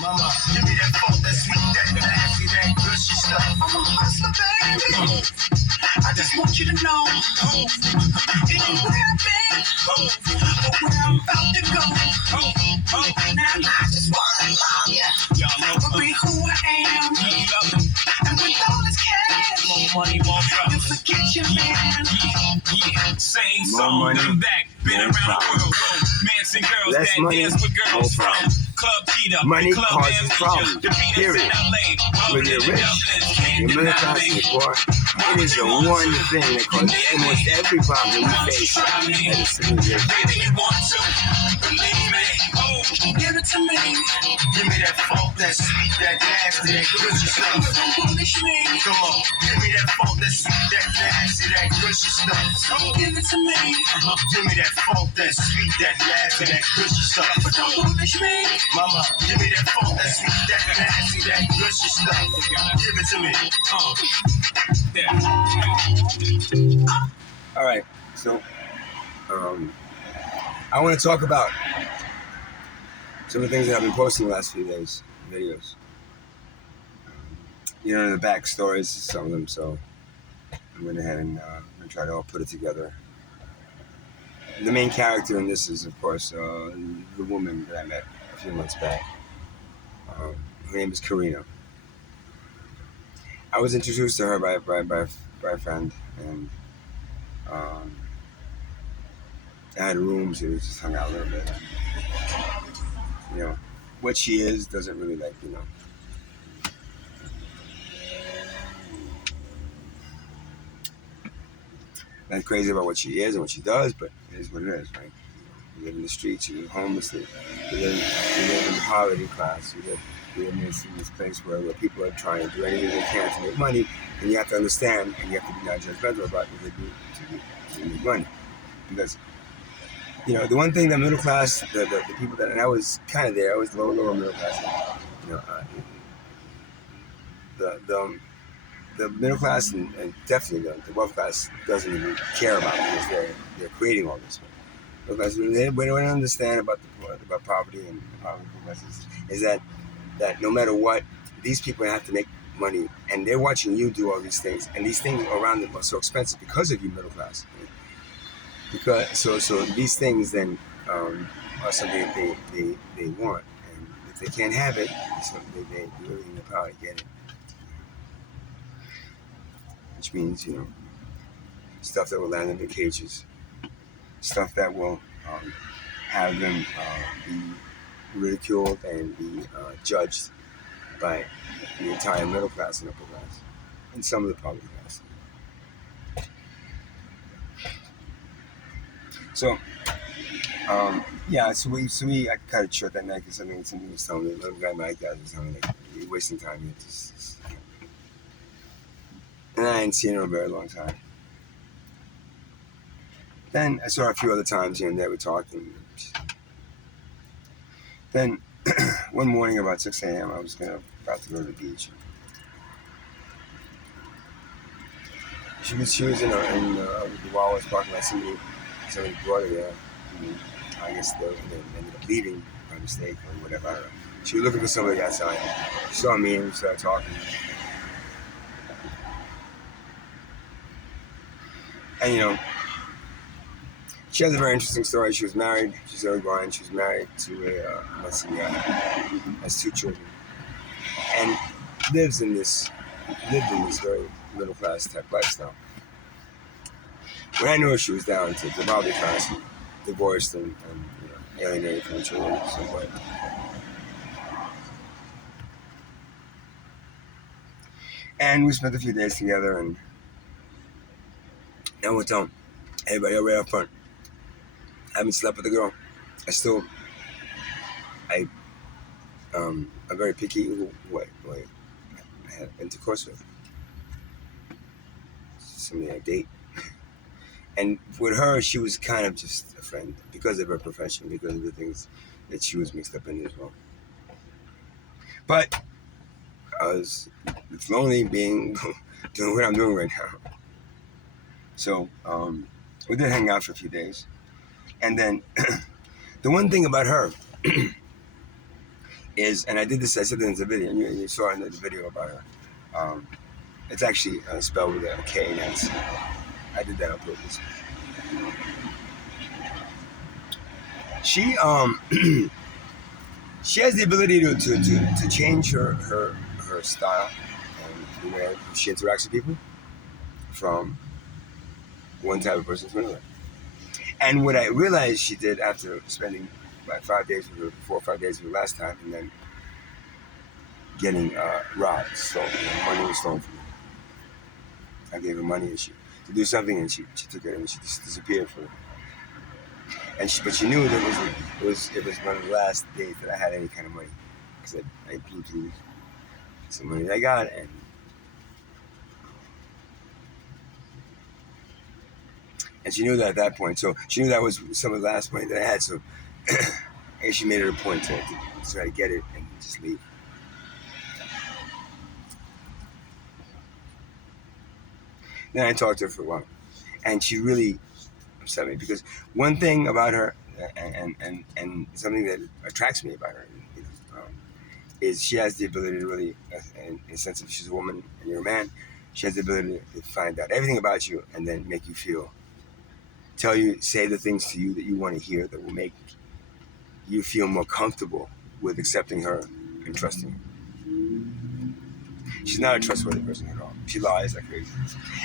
Mama, give me that funk, that sweet, that nasty, that gushy stuff. I'm a hustler, baby. I just want you to know it ain't where I've been, but where I'm about to go. Now I just wanna love you, but be who I am. And with all this cash, more money, more problems. You forget your man. Same song, I'm back, been around the world. Manson girls Less that money, dance with girls more from Club Cheetah, money Club causes problems. Period. When you're rich, you're middle class, you're poor. It is the one thing that causes almost every problem we face as a civilization. Baby, you want to believe me? Oh, give it to me. Give me that funk, that sweet, that nasty, that gushy stuff. Don't punish me. Come on, give me that funk, that sweet, that nasty, that gushy stuff. Don't give it to me. Give me that funk, that sweet, that nasty, that gushy stuff. But don't punish me. Mama, give me that funk, that sweet, that nasty, that gushy stuff. Give it to me. All right, so I want to talk about some of the things that I've been posting the last few days, videos. You know, the backstories to some of them, so I went ahead and try to all put it together. The main character in this is, of course, the woman that I met a few months back. Her name is Karina. I was introduced to her by a friend, and I had a room, so we just hung out a little bit. You know, what she is doesn't really not crazy about what she is and what she does, but it is what it is, right? You live in the streets, you live homeless, you live in the poverty class, you live in this place where people are trying to do anything they can to make money, and you have to understand, and you have to be non-judgmental about what they do to make money. Because, you know, the one thing that middle class, the people that, and I was kind of there, I was lower middle class, you know, the middle class and definitely the wealth class doesn't even care about it because they're creating all this. Because they don't understand about poverty and poverty is that no matter what, these people have to make money, and they're watching you do all these things, and these things around them are so expensive because of you, middle class. Right? Because so these things then are something that they want, and if they can't have it, so they do everything in their power to get it. Which means, you know, stuff that will land them in cages, stuff that will have them be ridiculed and be judged by the entire middle class and upper class, and some of the poverty class. So, I cut it short that night because something was telling me, the little guy, my dad was telling me, like, you're wasting time here. And I hadn't seen her in a very long time. Then I saw her a few other times here and there. We talked. And then one morning about 6 a.m., I was about to go to the beach. She was in the Wawa's parking lot. Somebody brought her there. I guess they ended up leaving by mistake or whatever. I don't know. She was looking for somebody outside. She saw me and we started talking. And, you know, she has a very interesting story. She was married. She's very blind. She was married to has 2 children, and lived in this very middle class type lifestyle. When I knew her, she was down to the poverty class, divorced and alienated from the children. And we spent a few days together, and I went down. Everybody right up front. I haven't slept with the girl. I'm very picky who I have intercourse with. Somebody I date. And with her, she was kind of just a friend because of her profession, because of the things that she was mixed up in as well. But it's lonely doing what I'm doing right now. So we did hang out for a few days. And then the one thing about her is, and I did this. I said this in the video, and you saw in the video about her. It's actually spelled with a K and S. I did that on purpose. She she has the ability to change her style and the way she interacts with people from one type of person to another. And what I realized she did after spending like 5 days with her, 4 or 5 days with her last time, and then getting robbed, stolen, money was stolen from her. I gave her money and to do something, and she took it and she just disappeared for it. And but she knew that it was one of the last days that I had any kind of money, because I blew through some money that I got, and she knew that at that point. So she knew that was some of the last money that I had. So and she made it a point to try to get it and just leave. Then I talked to her for a while, and she really upset me, because one thing about her, and something that attracts me about her, is she has the ability to really, in a sense, if she's a woman and you're a man, she has the ability to find out everything about you and then make you say the things to you that you want to hear, that will make you feel more comfortable with accepting her and trusting her. She's not a trustworthy person at all. She lies like crazy.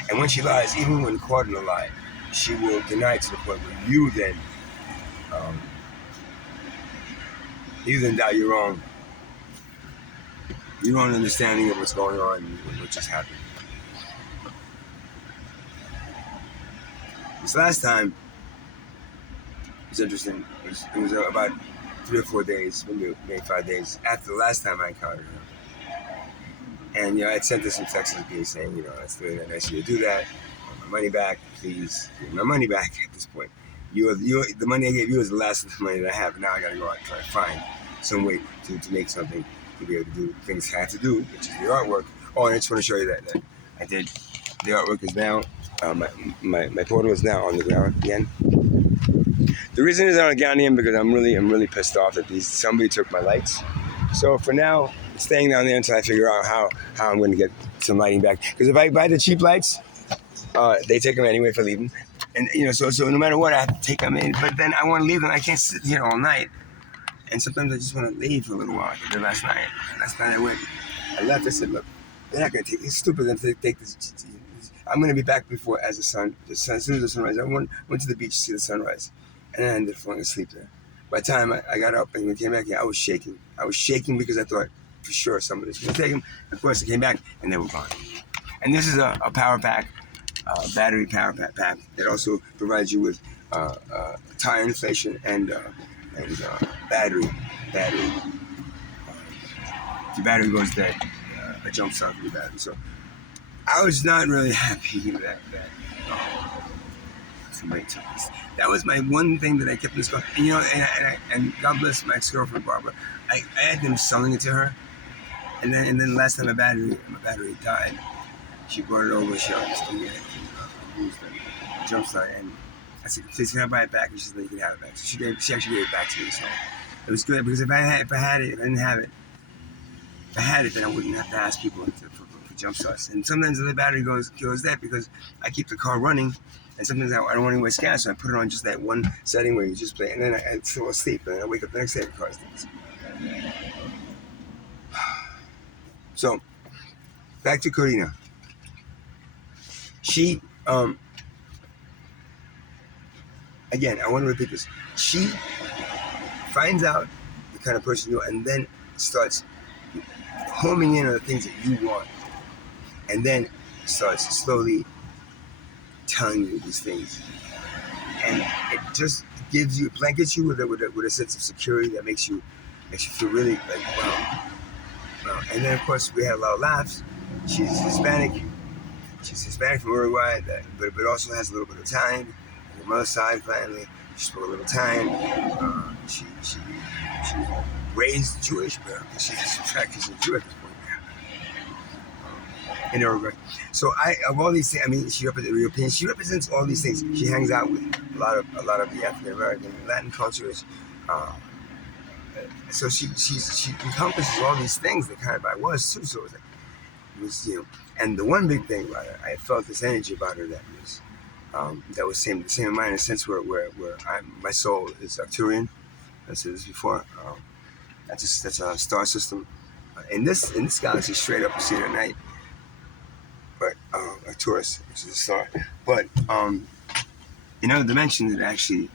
And when she lies, even when caught in a lie, she will deny it to the point where you then doubt your own understanding of what's going on and what just happened. This last time was interesting. It was about 3 or 4 days, maybe 5 days after the last time I encountered her. And I'd sent her some texts saying, it's really nice of you to do that. I want my money back, please. Give me my money back at this point. The money I gave you is the last of the money that I have. Now I got to go out and try to find some way to make something, to be able to do things I had to do, which is the artwork. Oh, and I just want to show you that I did. The artwork is now, my portal is now on the ground again. The reason it's on the ground again because I'm really pissed off that somebody took my lights. So for now, it's staying down there until I figure out how I'm going to get some lighting back. Because if I buy the cheap lights, they take them anyway for leaving. And, so no matter what, I have to take them in. But then I want to leave them. I can't sit here all night. And sometimes I just want to leave for a little while. I did last night. Last night I left. I said, look, they're not going to take, it's stupid them to take this. I'm going to be back before as the sun, as soon as the sunrise. I went to the beach to see the sunrise. And I ended up falling asleep there. By the time I got up and we came back here, I was shaking. I was shaking because I thought for sure somebody was going to take them. Of course, I came back and they were gone. And this is a power pack, battery power pack that also provides you with tire inflation and battery. If your battery goes dead, it jumps off your battery. So I was not really happy with that. That was my one thing that I kept in this car. And and God bless my ex-girlfriend Barbara. I had them selling it to her, and then last time my battery died, she brought it over. She just gave me a jump start, and I said, "Please, can I buy it back?" And she said, "You can have it back." So she actually gave it back to me. So it was good because if I didn't have it, if I had it, then I wouldn't have to ask people for jump starts. And sometimes the battery goes dead because I keep the car running. And sometimes I don't want to waste gas, so I put it on just that one setting where you just play, and then I fall asleep, and then I wake up the next day and the car's dead. So, back to Karina. She, again, I want to repeat this. She finds out the kind of person you are, and then starts homing in on the things that you want, and then starts slowly telling you these things, and it just blankets you with a sense of security that makes you feel really like wow. And then of course we had a lot of laughs. She's Hispanic from Uruguay, but also has a little bit of Italian. On the mother's side, family, she spoke a little Italian. She raised Jewish, but she's practicing Jew at this point. In Uruguay. So of all these things, she represents European. She represents all these things. She hangs out with a lot of the African American and Latin cultures, so she encompasses all these things that kind of I was too. So it was like, and the one big thing about her, I felt this energy about her that was the same in mine in a sense where my soul is Arcturian. I said this before. That's a star system. In this galaxy, straight up, you see it at night. But Arcturus, which is a star. But in other dimensions, it actually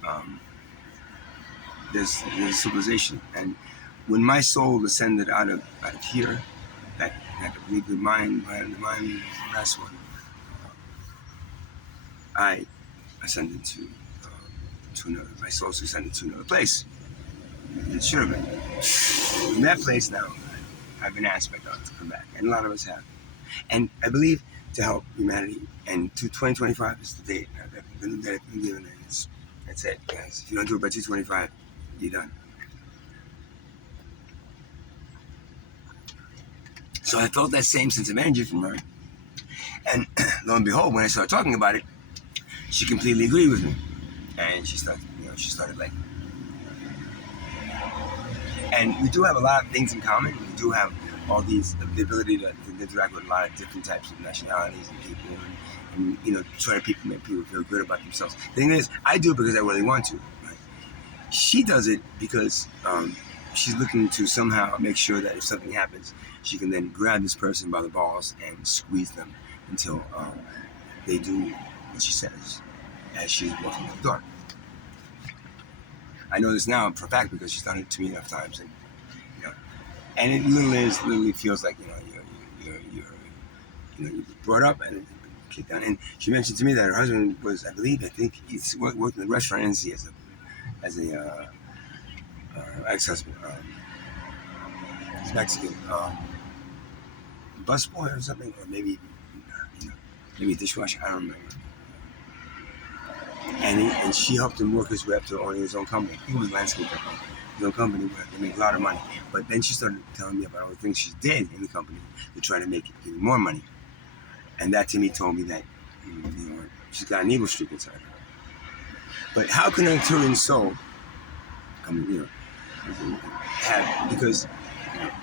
there's a civilization. And when my soul descended out of here, that I believe the mind was the last one. I ascended to another. My soul ascended to another place. It should have been. In that place now, I've been asked by God to come back, and a lot of us have. And I believe to help humanity. And to 2025 is the date that I've been given. That's it, guys. If you don't do it by 225, you're done. So I felt that same sense of energy from her. And lo and behold, when I started talking about it, she completely agreed with me. And she started like, and we do have a lot of things in common. We do have all these, the ability to interact with a lot of different types of nationalities and people, and try to make people feel good about themselves. The thing is, I do it because I really want to. Right? She does it because she's looking to somehow make sure that if something happens, she can then grab this person by the balls and squeeze them until they do what she says as she's walking out the door. I know this now for a fact because she's done it to me enough times, and it literally feels like you're brought up and kicked down. And she mentioned to me that her husband was, I think he's worked in the restaurant industry as a ex-husband. He's Mexican, busboy or something, or maybe a dishwasher. I don't remember. And she helped him work his way up to owning his own company. He was a landscaper. His own company where they make a lot of money. But then she started telling me about all the things she did in the company to try to make even more money. And that to me told me that she's got an evil streak inside her. But how can an Arcturian soul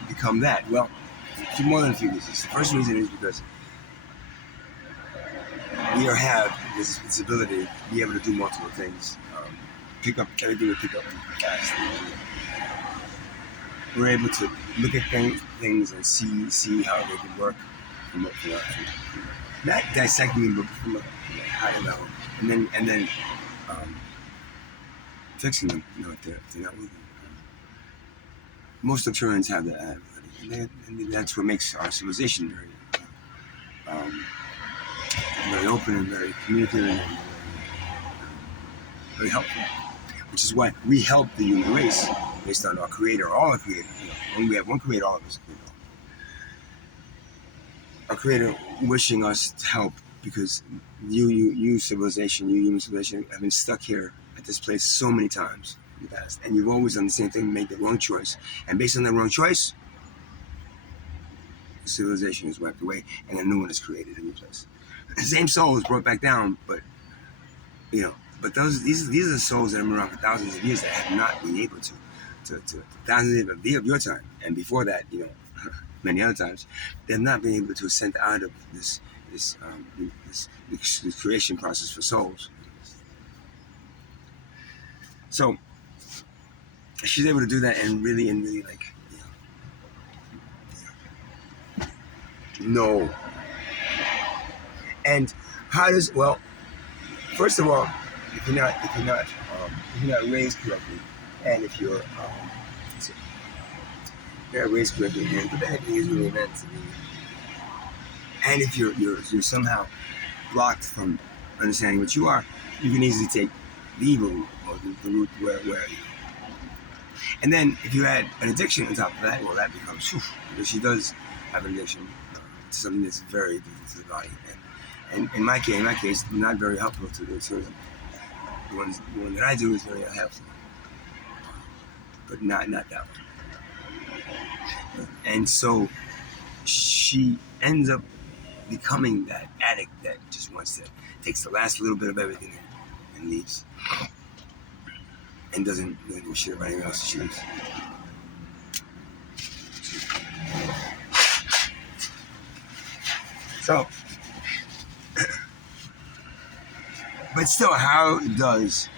become that? Well, for more than a few reasons. The first reason is because we have this ability to be able to do multiple things. Pick up everything we pick up fast. We're able to look at things and see how they can work from not dissecting them, but from a higher level, and then fixing them. If they're not working. Most Arcturians have that ability, and that's what makes our civilization very open and very communicative and very helpful. Which is why we help the human race based on our creator, all our creator. When we have one creator, all of us are our creator wishing us to help because you civilization, you human civilization, have been stuck here at this place so many times in the past, and you've always done the same thing, made the wrong choice, and based on that wrong choice, the civilization is wiped away, and a new one is created in your place. The same soul is brought back down, but But these are the souls that have been around for thousands of years that have not been able to thousands of your time, and before that, many other times, they've not been able to ascend out of this creation process for souls. So she's able to do that and really like no. And how does first of all, if you're not raised correctly, and if you're not raised correctly, and the bad thing is really meant to be, and if you're somehow blocked from understanding what you are, you can easily take the evil or the root where and then if you add an addiction on top of that, well, that becomes because she does have an addiction to something that's very different to the body, and in my case, not very helpful to the children. The one that I do is very helpful, but not that one. And so she ends up becoming that addict that just takes the last little bit of everything and leaves, and doesn't give a shit about anything else she leaves. So, but still, how does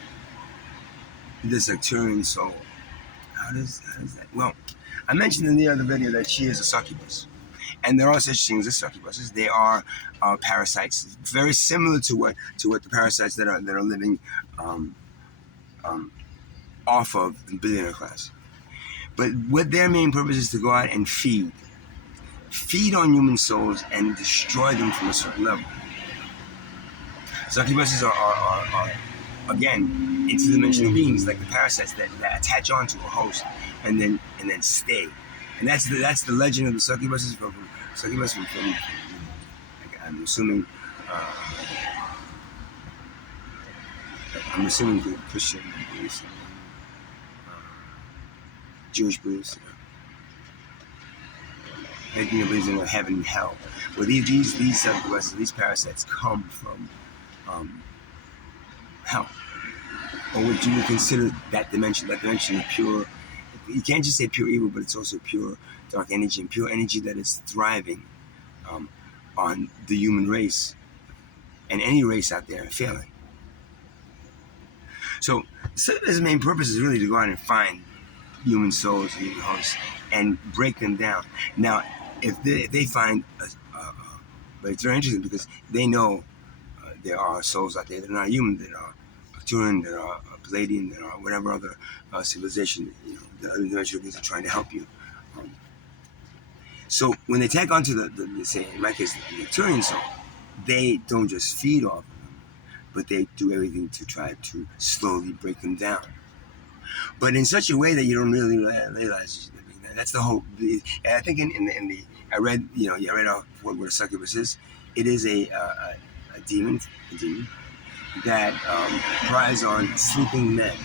this Arcturian soul? How does that? Well, I mentioned in the other video that she is a succubus, and there are such things as succubuses. They are parasites, very similar to what the parasites that are living um, um, off of the billionaire class. But what their main purpose is to go out and feed on human souls and destroy them from a certain level. Succubuses are again interdimensional beings like the parasites that attach onto a host and then stay. And that's the legend of the succubuses from I'm assuming the Christian beliefs, Jewish beliefs. Making believes in heaven and hell. Well, these succubuses, these parasites come from hell, or what you would consider that dimension of pure. You can't just say pure evil, but it's also pure dark energy and pure energy that is thriving on the human race and any race out there failing. So his main purpose is really to go out and find human souls and human hosts and break them down. Now, if they find, but it's very interesting because they know there are souls out there that are not human, that are Arcturian, that are Palladian, that are whatever other civilization, the other dimensional beings are trying to help you. So when they tag onto the say, in my case, the Arcturian soul, they don't just feed off of them, but they do everything to try to slowly break them down. But in such a way that you don't really realize. That's the whole. I think in the I read off what a succubus is. It is a demon that preys on sleeping men.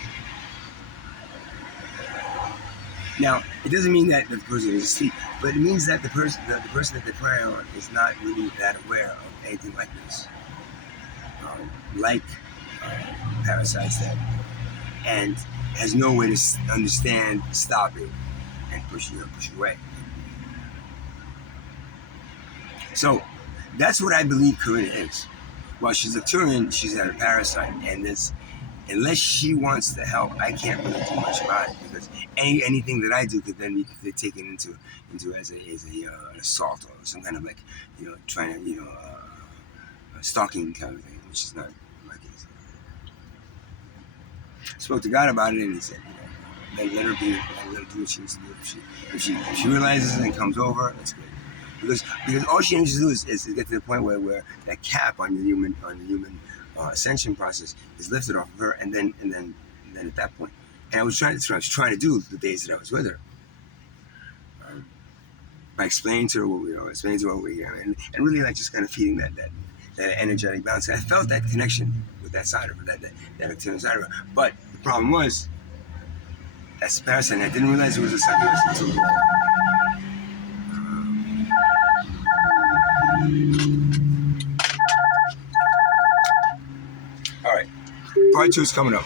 Now, it doesn't mean that the person is asleep, but it means that the person that they prey on is not really that aware of anything like this, parasites that, and has no way to understand, stop it, and push it away. So that's what I believe Karina is. While she's Arcturian, she's a parasite, and unless she wants to help, I can't really do much about it because anything that I do could then be taken into as an assault or some kind of trying to stalking kind of thing, which is not my case. I spoke to God about it, and He said, let her be, let her do what she needs to do. If she realizes it and comes over, that's good. Because all she needs to do is to get to the point where that cap on the human ascension process is lifted off of her, and then at that point, and I was trying to do the days that I was with her, by explaining to her what we are, and really just kind of feeding that energetic balance. And I felt that connection with that side of her, that activity side of her. But the problem was, that's the parasite, and I didn't realize it was a succubus until. All right, part 2 is coming up.